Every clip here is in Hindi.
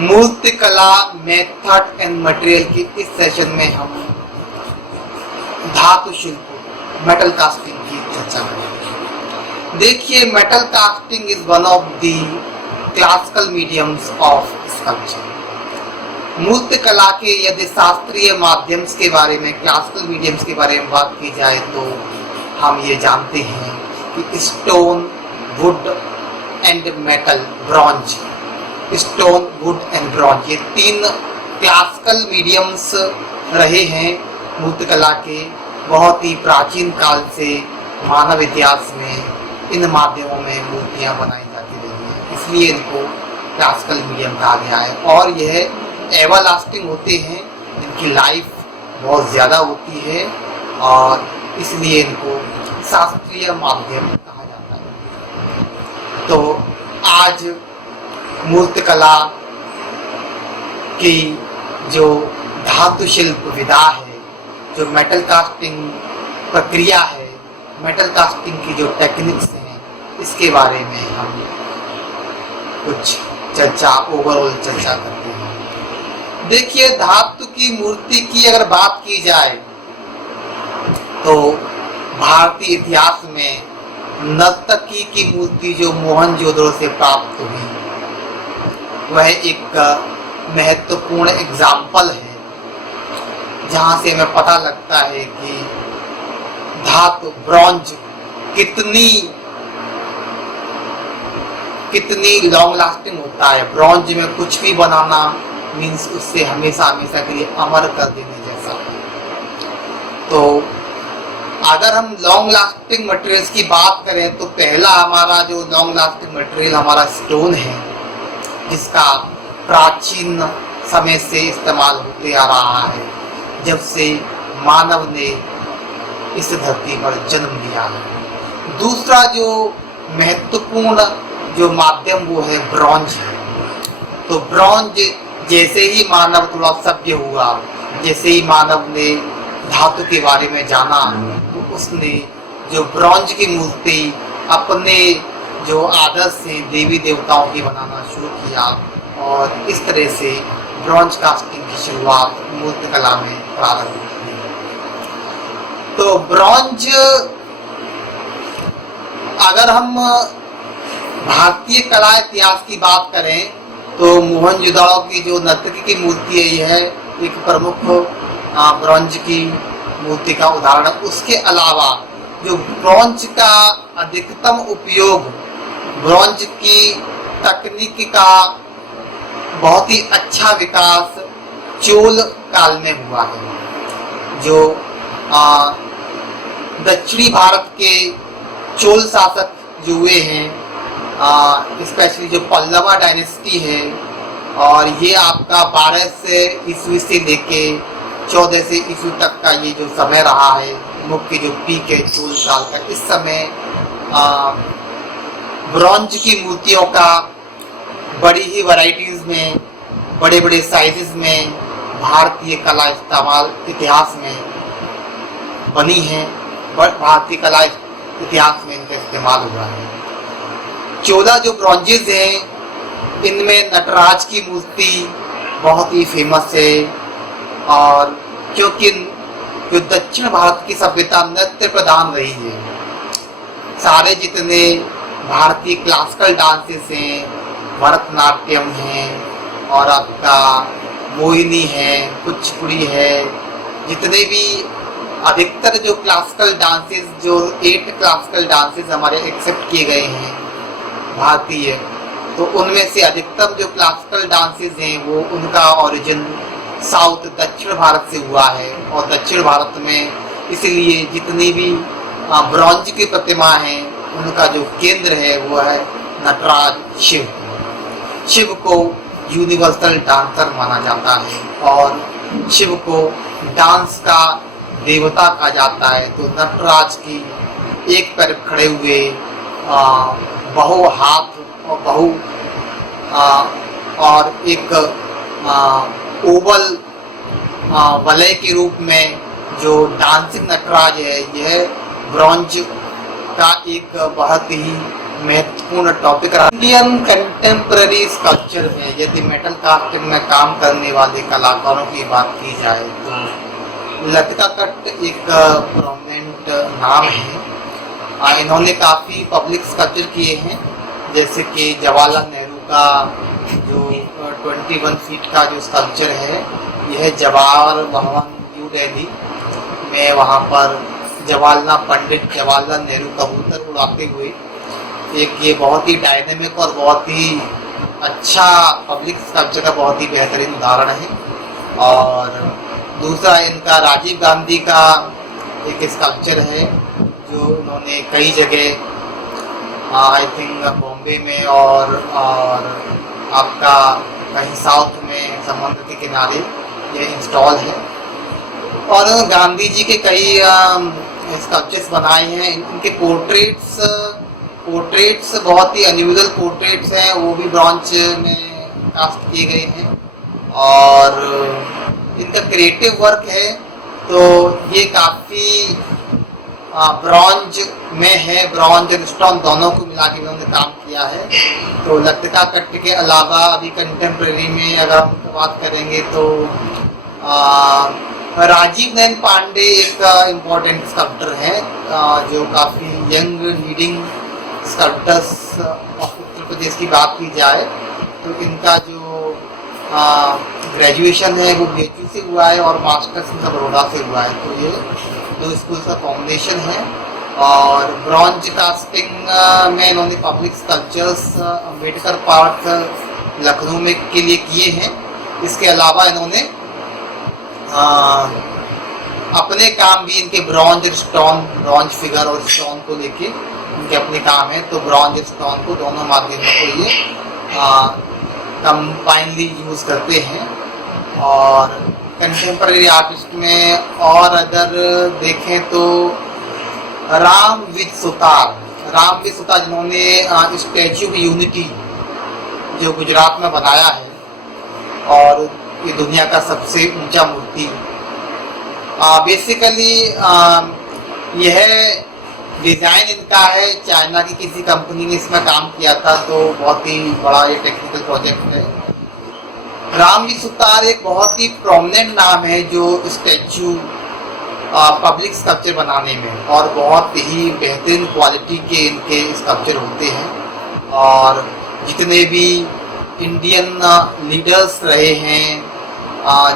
मूर्तिकला मेथड एंड मटेरियल की इस सेशन में हम धातु शिल्प मेटल कास्टिंग की चर्चा करेंगे। देखिए, metal casting is one of the classical mediums of sculpture. मूर्तिकला के यदि शास्त्रीय माध्यम के बारे में, क्लासिकल मीडियम्स के बारे में बात की जाए तो हम ये जानते हैं कि stone, would and metal, bronze, stone, would and bronze, ये तीन क्लासिकल मीडियम्स रहे हैं मूर्तिकला के। बहुत ही प्राचीन काल से मानव इतिहास में इन माध्यमों में मूर्तियां बनाई जाती रही हैं, इसलिए इनको क्लासिकल मीडियम कहा गया है। और यह एवरलास्टिंग होते हैं, इनकी लाइफ बहुत ज़्यादा होती है और इसलिए इनको शास्त्रीय माध्यम कहा जाता है। तो आज मूर्तिकला की जो धातु शिल्प विधा है, जो मेटल कास्टिंग प्रक्रिया है, मेटल कास्टिंग की जो टेक्निक्स हैं, इसके बारे में हम कुछ चर्चा, ओवरऑल चर्चा करते हैं। देखिए, धातु की मूर्ति की अगर बात की जाए तो भारतीय इतिहास में नर्तकी की मूर्ति जो मोहनजोदड़ो से प्राप्त हुई, वह एक महत्वपूर्ण एग्जाम्पल है, जहाँ से हमें पता लगता है कि धातु ब्रॉन्ज कितनी लॉन्ग लास्टिंग होता है। ब्रॉन्ज में कुछ भी बनाना मीन्स उससे हमेशा हमेशा के लिए अमर कर देने जैसा। तो अगर हम लॉन्ग लास्टिंग मटेरियल्स की बात करें तो पहला हमारा जो लॉन्ग लास्टिंग मटेरियल हमारा स्टोन है, जिसका प्राचीन समय से इस्तेमाल होते आ रहा है, जब से मानव ने इस धरती पर जन्म लिया है। दूसरा जो महत्वपूर्ण जो माध्यम वो है ब्रॉन्ज है। तो ब्रॉन्ज जैसे ही मानव थोड़ा सभ्य हुआ, जैसे ही मानव ने धातु के बारे में जाना, तो उसने जो ब्रॉन्ज की मूर्ति अपने जो आदर्श से देवी देवताओं की बनाना शुरू किया और इस तरह से ब्रॉन्ज कास्टिंग की शुरुआत मूर्तिकला में प्रारंभ हुई। तो ब्रॉन्ज, अगर हम भारतीय कला इतिहास की बात करें तो मोहनजोदड़ो की जो नर्तकी की मूर्ति है, यह एक प्रमुख ब्रॉन्ज की मूर्ति का उदाहरण है। उसके अलावा जो ब्रॉन्ज का अधिकतम उपयोग, ब्रॉन्ज की तकनीक का बहुत ही अच्छा विकास चोल काल में हुआ है। जो दक्षिणी भारत के चोल शासक जो हुए हैं, स्पेशली जो पल्लवा डायनेस्टी है, और ये आपका 1200 ईस्वी से लेके 1400 ईस्वी तक का ये जो समय रहा है, मुख्य जो पीक है चोल काल का, इस समय ब्रॉन्ज की मूर्तियों का बड़ी ही वैरायटीज में, बड़े बड़े साइजेस में भारतीय कला इतिहास में बनी है, भारतीय कला इतिहास में इनका इस्तेमाल हुआ है। 14 जो ब्रॉन्जेस हैं, इनमें नटराज की मूर्ति बहुत ही फेमस है, और क्योंकि जो दक्षिण भारत की सभ्यता नृत्य प्रधान रही है, सारे जितने भारतीय क्लासिकल डांसेस हैं, भरतनाट्यम है और आपका मोहिनी है, कुचिपुड़ी है, जितने भी अधिकतर जो क्लासिकल डांसेस, जो 8 क्लासिकल डांसेस हमारे एक्सेप्ट किए गए हैं भारतीय, तो उनमें से अधिकतम जो क्लासिकल डांसेस हैं वो उनका ओरिजिन साउथ दक्षिण भारत से हुआ है। और दक्षिण भारत में इसलिए जितनी भी ब्रॉन्ज की प्रतिमा हैं, उनका जो केंद्र है वो है नटराज शिव। शिव को यूनिवर्सल डांसर माना जाता है और शिव को डांस का देवता कहा जाता है। तो नटराज की एक पैर खड़े हुए, बहु हाथ और और एक ओवल वलय के रूप में जो डांसिंग नटराज है, यह ब्रॉन्ज का एक बहुत ही महत्व महत्वपूर्ण टॉपिक इंडियन कंटेम्प्रेरी स्कल्पचर में यदि मेटल कास्टिंग में काम करने वाले कलाकारों की बात की जाए तो लतिका कट्ट एक प्रोमिनेंट नाम है। इन्होंने काफ़ी पब्लिक स्कल्पचर किए हैं, जैसे कि जवाहरलाल नेहरू का जो 21 फीट का जो स्कल्पचर है, यह जवाहर भवन न्यू दिल्ली में, वहाँ पर पंडित जवाहरलाल नेहरू कबूतर उड़ाते हुए एक ये बहुत ही डायनेमिक और बहुत ही अच्छा पब्लिक स्कल्पचर का बहुत ही बेहतरीन उदाहरण है। और दूसरा इनका राजीव गांधी का एक स्कल्पचर है जो उन्होंने कई जगह आई थिंक बॉम्बे में और आपका कहीं साउथ में समुद्र के किनारे ये इंस्टॉल है। और गांधी जी के कई स्कल्पचर्स बनाए हैं। इनके पोर्ट्रेट्स बहुत ही अनयूजुअल पोर्ट्रेट्स हैं, वो भी ब्रॉन्ज में कास्ट किए गए हैं। और इनका क्रिएटिव वर्क है तो ये काफ़ी ब्रॉन्ज में है, ब्रॉन्ज और स्टोन दोनों को मिला के उन्होंने काम किया है। तो लतिका कट्ट के अलावा अभी कंटेम्प्रेरी में अगर हम बात करेंगे तो राजीव नयन पांडे एक इम्पोर्टेंट स्कल्पटर है, जो काफ़ी young leading स्कल्पटर्स of Uttar Pradesh की बात की जाए तो इनका जो ग्रेजुएशन है वो BHU से हुआ है और मास्टर्स इनका बड़ौदा से हुआ है। तो ये दो स्कूल का कॉम्बिनेशन है। और ब्रॉन्ज कास्टिंग में इन्होंने public sculptures Ambedkar park Lucknow में के लिए किए हैं। इसके अलावा इन्होंने अपने काम भी इनके ब्रॉन्ज फिगर और स्टोन को लेके इनके अपने काम है। तो ब्रॉन्ज स्टोन को दोनों माध्यमों को ये कंबाइनली यूज़ करते हैं। और कंटेम्प्रेरी आर्टिस्ट में और अगर देखें तो रामविद सुतार जिन्होंने स्टैच्यू ऑफ यूनिटी जो गुजरात में बनाया है और ये दुनिया का सबसे ऊंचा मूर्ति। बेसिकली यह डिज़ाइन इनका है, चाइना की किसी कंपनी ने इसमें काम किया था, तो बहुत ही बड़ा ये टेक्निकल प्रोजेक्ट है। रामविद सुतार एक बहुत ही प्रोमिनेंट नाम है जो स्टैच्यू पब्लिक स्कल्पचर बनाने में, और बहुत ही बेहतरीन क्वालिटी के इनके स्कल्पचर होते हैं। और जितने भी इंडियन लीडर्स रहे हैं,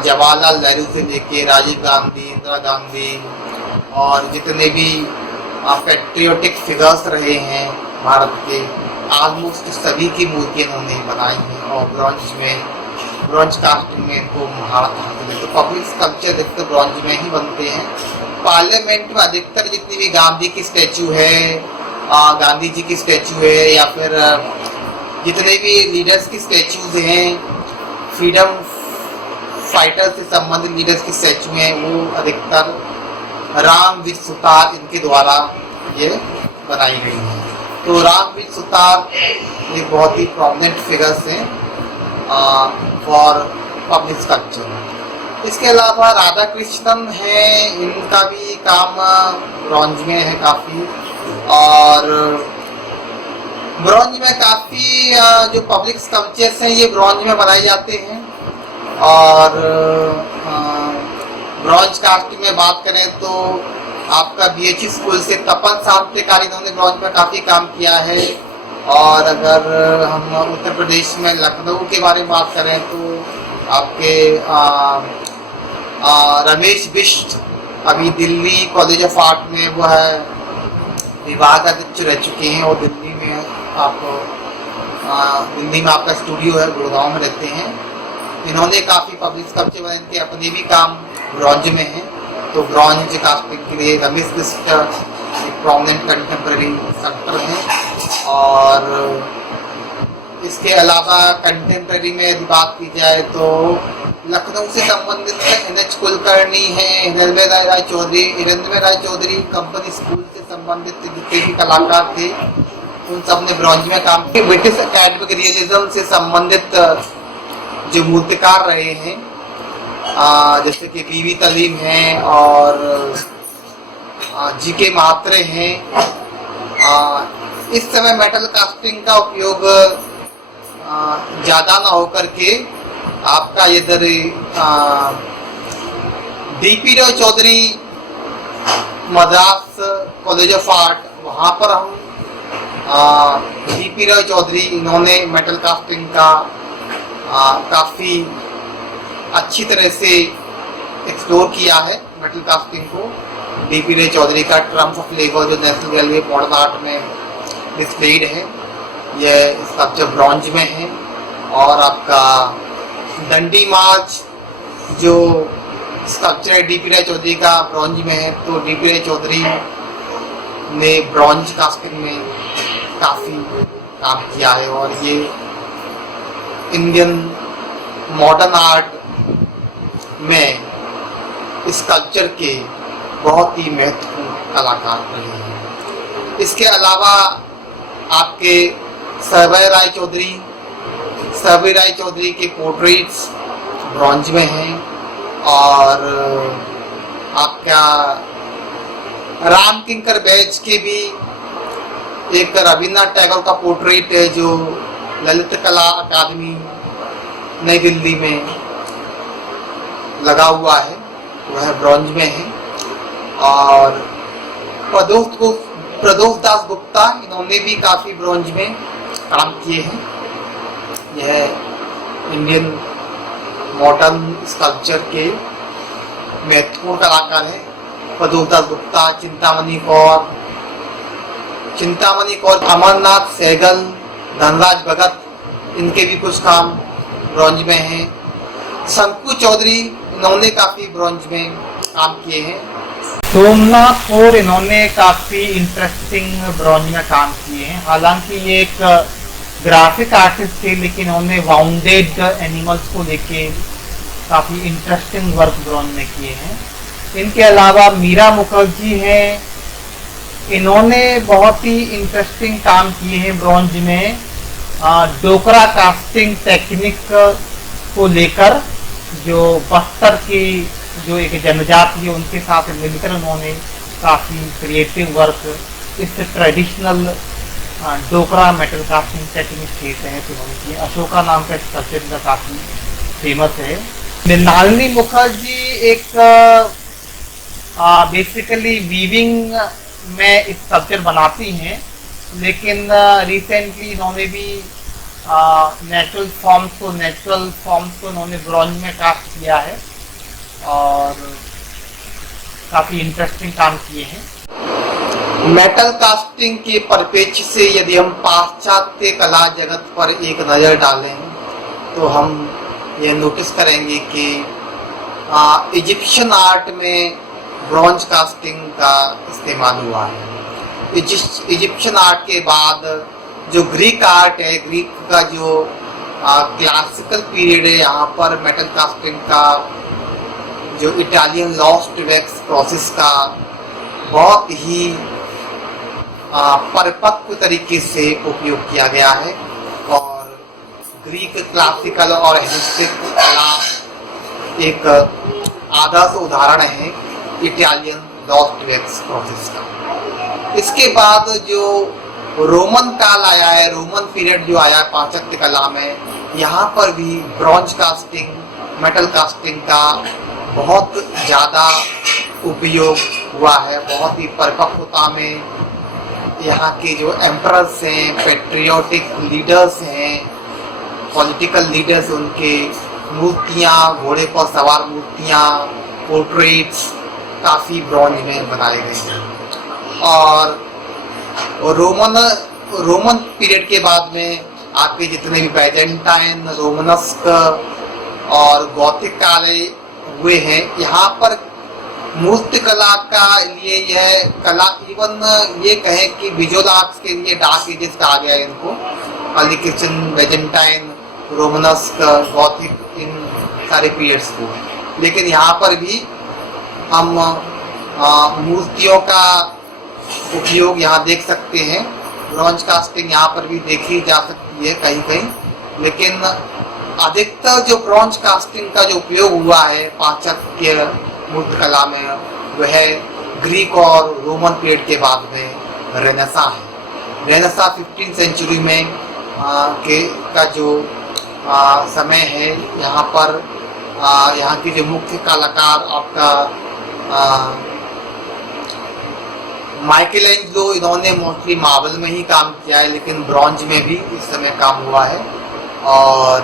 जवाहरलाल नेहरू से लेके राजीव गांधी, इंदिरा गांधी, और जितने भी पैट्रियोटिक फिगर्स रहे हैं भारत के, ऑलमोस्ट सभी की मूर्तियाँ इन्होंने बनाई हैं। और ब्रॉन्ज कास्टिंग में इनको महारत हासिल है। तो पब्लिक स्कल्पचर अधिकतर ब्रॉन्ज में ही बनते हैं। पार्लियामेंट में अधिकतर जितनी भी गांधी की स्टैचू है, गांधी जी की स्टैचू है, या फिर जितने भी लीडर्स की स्टैचूज हैं, फ्रीडम फाइटर से संबंधित लीडर्स की स्टैचू हैं, वो अधिकतर रामविद सुतार इनके द्वारा ये बनाई गई हैं। तो रामविद सुतार ये बहुत ही प्रोमिनेंट फिगर्स हैं फॉर पब्लिक स्कल्पचर। इसके अलावा राधा कृष्णन है, इनका भी काम ब्रॉन्ज में है काफ़ी। और ब्रॉन्ज में काफ़ी जो पब्लिक स्कल्पचर्स हैं ये ब्रॉन्ज में बनाए जाते हैं। और ब्रॉन्ज कास्टिंग में बात करें तो आपका BHU स्कूल से तपन सामटेकार इन्होंने ब्रॉन्ज में काफ़ी काम किया है। और अगर हम उत्तर प्रदेश में लखनऊ के बारे में बात करें तो आपके रमेश बिष्ट अभी दिल्ली कॉलेज ऑफ आर्ट में वो है विभागाध्यक्ष रह चुके हैं, और दिल्ली में आपका स्टूडियो है, गुड़गांव में रहते हैं। इन्होंने काफ़ी पब्लिक स्कल्पचर बनाए, इनके अपने भी काम ब्रॉन्ज में हैं। तो ब्रॉन्ज कास्टिंग के लिए रमेश बिष्ट एक प्रोमिनेंट कंटेम्प्रेरी स्कल्पटर हैं। और इसके अलावा कंटेम्प्रेरी में यदि बात की जाए तो लखनऊ से संबंधित NH कुलकर्णी है, हिरण्मय राय चौधरी कंपनी स्कूल से संबंधित जितने भी कलाकार थे उन सब ने ब्रॉन्ज में काम किया। ब्रिटिश एकेडमिक रियलिज्म से संबंधित जो मूर्तिकार रहे हैं, जैसे कि BV तलीम हैं और GK म्हात्रे हैं, इस समय मेटल कास्टिंग का उपयोग ज़्यादा ना होकर के आपका इधर DP Roy Chowdhury Madras college of art, वहाँ पर हम डीपी रॉय चौधरी इन्होंने मेटल कास्टिंग का काफ़ी अच्छी तरह से एक्सप्लोर किया है मेटल कास्टिंग को। डीपी रॉय चौधरी का ट्रम्प ऑफ लेबर जो national gallery of modern art में डिस्प्लेड है, यह स्कल्पचर ब्रॉन्ज में है। और आपका दंडी मार्च जो स्कल्पचर है डीपी रॉय चौधरी का ब्रॉन्ज में है, तो डीपी रॉय चौधरी ने ब्रॉन्ज कास्टिंग में काफ़ी काम किया है और ये इंडियन मॉडर्न आर्ट में स्कल्पचर के बहुत ही महत्वपूर्ण कलाकार रहे हैं। इसके अलावा आपके सर्वय राय चौधरी के पोर्ट्रेट्स ब्रॉन्ज में हैं। और आपका राम किंकर बैच के भी एक रविन्द्रनाथ टैगोर का पोर्ट्रेट है जो ललित कला अकादमी नई दिल्ली में लगा हुआ है, वह ब्रॉन्ज में है। और प्रदोष दास गुप्ता, इन्होंने भी काफ़ी ब्रॉन्ज में काम किए हैं। यह इंडियन मॉडर्न स्कल्पचर के महत्वपूर्ण कलाकार हैं। प्रदोष दास गुप्ता, चिंतामणि कौर, अमरनाथ सहगल, धनराज भगत, इनके भी कुछ काम ब्रॉन्ज में हैं। शंकु चौधरी, इन्होंने काफ़ी ब्रॉन्ज में काम किए हैं। सोमनाथ और इन्होंने काफ़ी इंटरेस्टिंग ब्रॉन्ज में काम किए हैं। हालांकि ये एक ग्राफिक आर्टिस्ट थे, लेकिन उन्होंने वाउंडेड एनिमल्स को लेके काफ़ी इंटरेस्टिंग वर्क ब्रॉन्ज में किए हैं। इनके अलावा मीरा मुखर्जी हैं, इन्होंने बहुत ही इंटरेस्टिंग काम किए हैं ब्रॉन्ज में। डोकरा कास्टिंग टेक्निक को लेकर, जो बस्तर की जो एक जनजाति है उनके साथ मिलकर उन्होंने काफ़ी क्रिएटिव वर्क इस ट्रेडिशनल डोकरा मेटल कास्टिंग टेक्निक के तहत उन्होंने किए। अशोका नाम का स्कल्पचर का काफ़ी फेमस है। मृणालिनी मुखर्जी एक बेसिकली वीविंग में स्कल्पचर बनाती हैं, लेकिन रिसेंटली इन्होंने भी नेचुरल फॉर्म्स को इन्होंने ब्रॉन्ज में कास्ट किया है और काफ़ी इंटरेस्टिंग काम किए हैं। मेटल कास्टिंग के परिप्रेक्ष्य से यदि हम पाश्चात्य कला जगत पर एक नज़र डालें तो हम ये नोटिस करेंगे कि इजिप्शियन आर्ट में ब्रॉन्ज कास्टिंग का इस्तेमाल हुआ है। इजिप्शियन आर्ट के बाद जो ग्रीक आर्ट है, ग्रीक का जो क्लासिकल पीरियड है, यहाँ पर मेटल कास्टिंग का जो इटालियन लॉस्ट वैक्स प्रोसेस का बहुत ही परिपक्व तरीके से उपयोग किया गया है। और ग्रीक क्लासिकल और हेलेनिस्टिक कला एक आदर्श उदाहरण है इटालियन लॉस्ट वैक्स प्रोसेस का। इसके बाद जो रोमन काल आया है, रोमन पीरियड जो आया है पाश्चात्य कला में, यहाँ पर भी ब्रॉन्ज कास्टिंग, मेटल कास्टिंग का बहुत ज़्यादा उपयोग हुआ है। बहुत ही परिपक्वता में यहाँ के जो एम्परर्स हैं, पेट्रियोटिक लीडर्स हैं, पॉलिटिकल लीडर्स, उनके मूर्तियाँ, घोड़े पर सवार मूर्तियाँ, पोर्ट्रेट्स काफ़ी ब्रॉन्ज में बनाए गए हैं। और रोमन पीरियड के बाद में आपके जितने भी बैजेंटाइन, रोमनस्क और गॉथिक काल हुए हैं, यहाँ पर मूर्ति कला का लिए यह कला, इवन ये कहें कि विजुअल आर्ट्स के लिए डार्क एजेस कहा गया है इनको। Early Christian, Byzantine, Romanesque, Gothic, इन सारे पीरियड्स को। लेकिन यहाँ पर भी हम मूर्तियों का उपयोग यहाँ देख सकते हैं। ब्रॉन्ज कास्टिंग यहाँ पर भी देखी जा सकती है कहीं कहीं, लेकिन अधिकतर जो ब्रॉन्ज कास्टिंग का जो उपयोग हुआ है पाश्चात्य मूर्ति कला में, वह ग्रीक और रोमन पीरियड के बाद में रेनेसां है। रेनेसां 15th सेंचुरी में का जो समय है, यहाँ पर यहाँ के जो मुख्य कलाकार आपका माइकलएंजेलो, इन्होंने मोस्टली मार्बल में ही काम किया है, लेकिन ब्रॉन्ज में भी इस समय काम हुआ है। और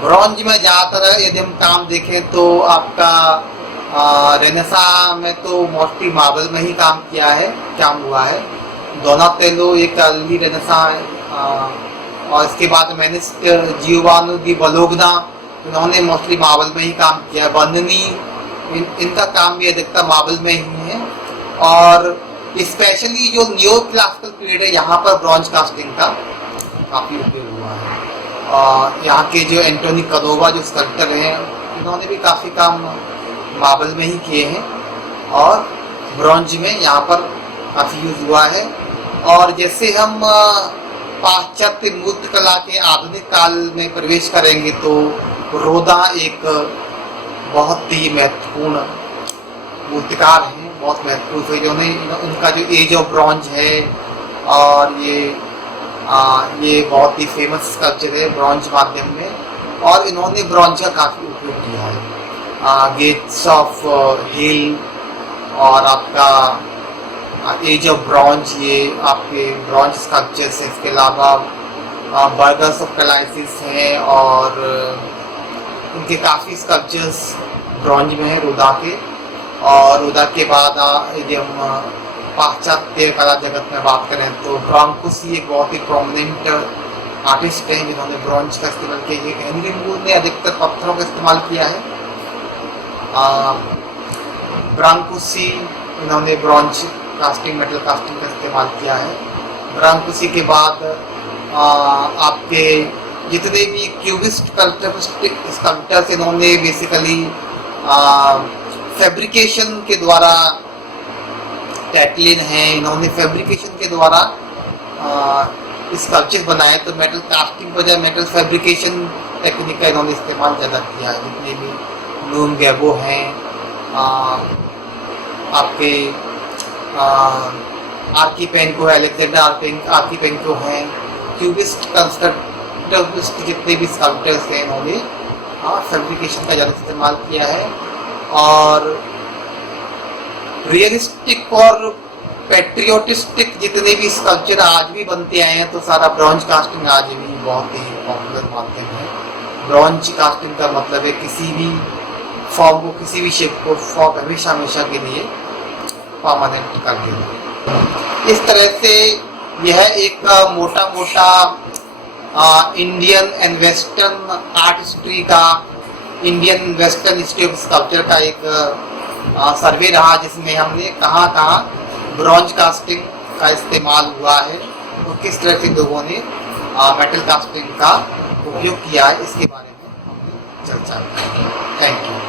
ब्रॉन्ज में ज़्यादातर यदि हम काम देखें तो आपका रेनेसां में तो मोस्टली मार्बल में ही काम हुआ है। डोनातेलो एक अर्ली रेनेसां और इसके बाद मैनिस्ट जियोवानी दी बोलोग्ना, इन्होंने मोस्टली मार्बल में ही काम किया है। बर्ननी, इनका काम भी अधिकतर मार्बल में ही है। और स्पेशली जो न्यू क्लासिकल पीरियड है, यहाँ पर ब्रॉन्ज कास्टिंग का काफ़ी उपयोग हुआ है। और यहाँ के जो एंटोनी कैनोवा जो स्कल्पटर हैं, इन्होंने भी काफ़ी काम मार्बल में ही किए हैं और ब्रॉन्ज में यहाँ पर काफ़ी यूज हुआ है। और जैसे हम पाश्चात्य मूर्ति कला के आधुनिक काल में प्रवेश करेंगे तो रोदा एक बहुत ही महत्वपूर्ण मूर्तिकार हैं, बहुत महत्वपूर्ण, जो उनका जो एज ऑफ ब्रॉन्ज है और ये बहुत ही फेमस स्कल्पचर है ब्रॉन्ज माध्यम में, और इन्होंने ब्रॉन्ज का काफ़ी उपयोग किया है। गेट्स ऑफ हिल और आपका एज ऑफ ब्रॉन्ज, ये आपके ब्रॉन्ज स्कल्पचर्स हैं। इसके अलावा बर्गर्स ऑफ कैलाइसिस हैं और उनके काफ़ी स्कल्पचर्स ब्रॉन्ज में हैं रोदा के। और रोदा के बाद यदि हम पाश्चात्य कला जगत में बात करें तो ब्रांकुसी एक बहुत ही प्रोमिनेंट आर्टिस्ट हैं जिन्होंने ब्रॉन्ज का इस्तेमाल किया। हेनरी मूर ने अधिकतर पत्थरों का इस्तेमाल किया है। ब्रांकुसी, इन्होंने ब्रॉन्ज कास्टिंग, मेटल कास्टिंग का इस्तेमाल किया है। ब्रांकुसी के बाद आपके जितने भी क्यूबिस्ट स्कल्पटर्स, इन्होंने बेसिकली फैब्रिकेशन के द्वारा, टैटलिन है, इन्होंने फैब्रिकेशन के द्वारा स्कल्पचर बनाए। तो मेटल कास्टिंग बजाय मेटल फैब्रिकेशन टेक्निक का इन्होंने इस्तेमाल ज़्यादा किया है। जितने भी लूम गैबो हैं, आपके आर्कीपेंको है, अलेक्जेंडर आर्कीपेंको हैं, क्यूबिस्ट कंस्ट्रक्टिविस्ट जितने भी स्कल्पटर्स हैं, इन्होंने फैब्रिकेशन का ज़्यादा इस्तेमाल किया है। और रियलिस्टिक और पेट्रियोटिस्टिक जितने भी स्कल्पचर आज भी बनते आए हैं, तो सारा ब्रॉन्ज कास्टिंग आज भी बहुत ही पॉपुलर माध्यम है। ब्रॉन्ज कास्टिंग का मतलब है किसी भी फॉर्म को, किसी भी शेप को फॉर्म हमेशा के लिए परमानेंट कर देना। इस तरह से यह एक मोटा Indian and western art history का, Indian western history of sculpture का एक सर्वे रहा, जिसमें हमने कहाँ ब्रॉन्ज कास्टिंग का इस्तेमाल हुआ है और किस तरह से लोगों ने मेटल कास्टिंग का उपयोग किया है, इसके बारे में हमने चर्चा की। Thank you.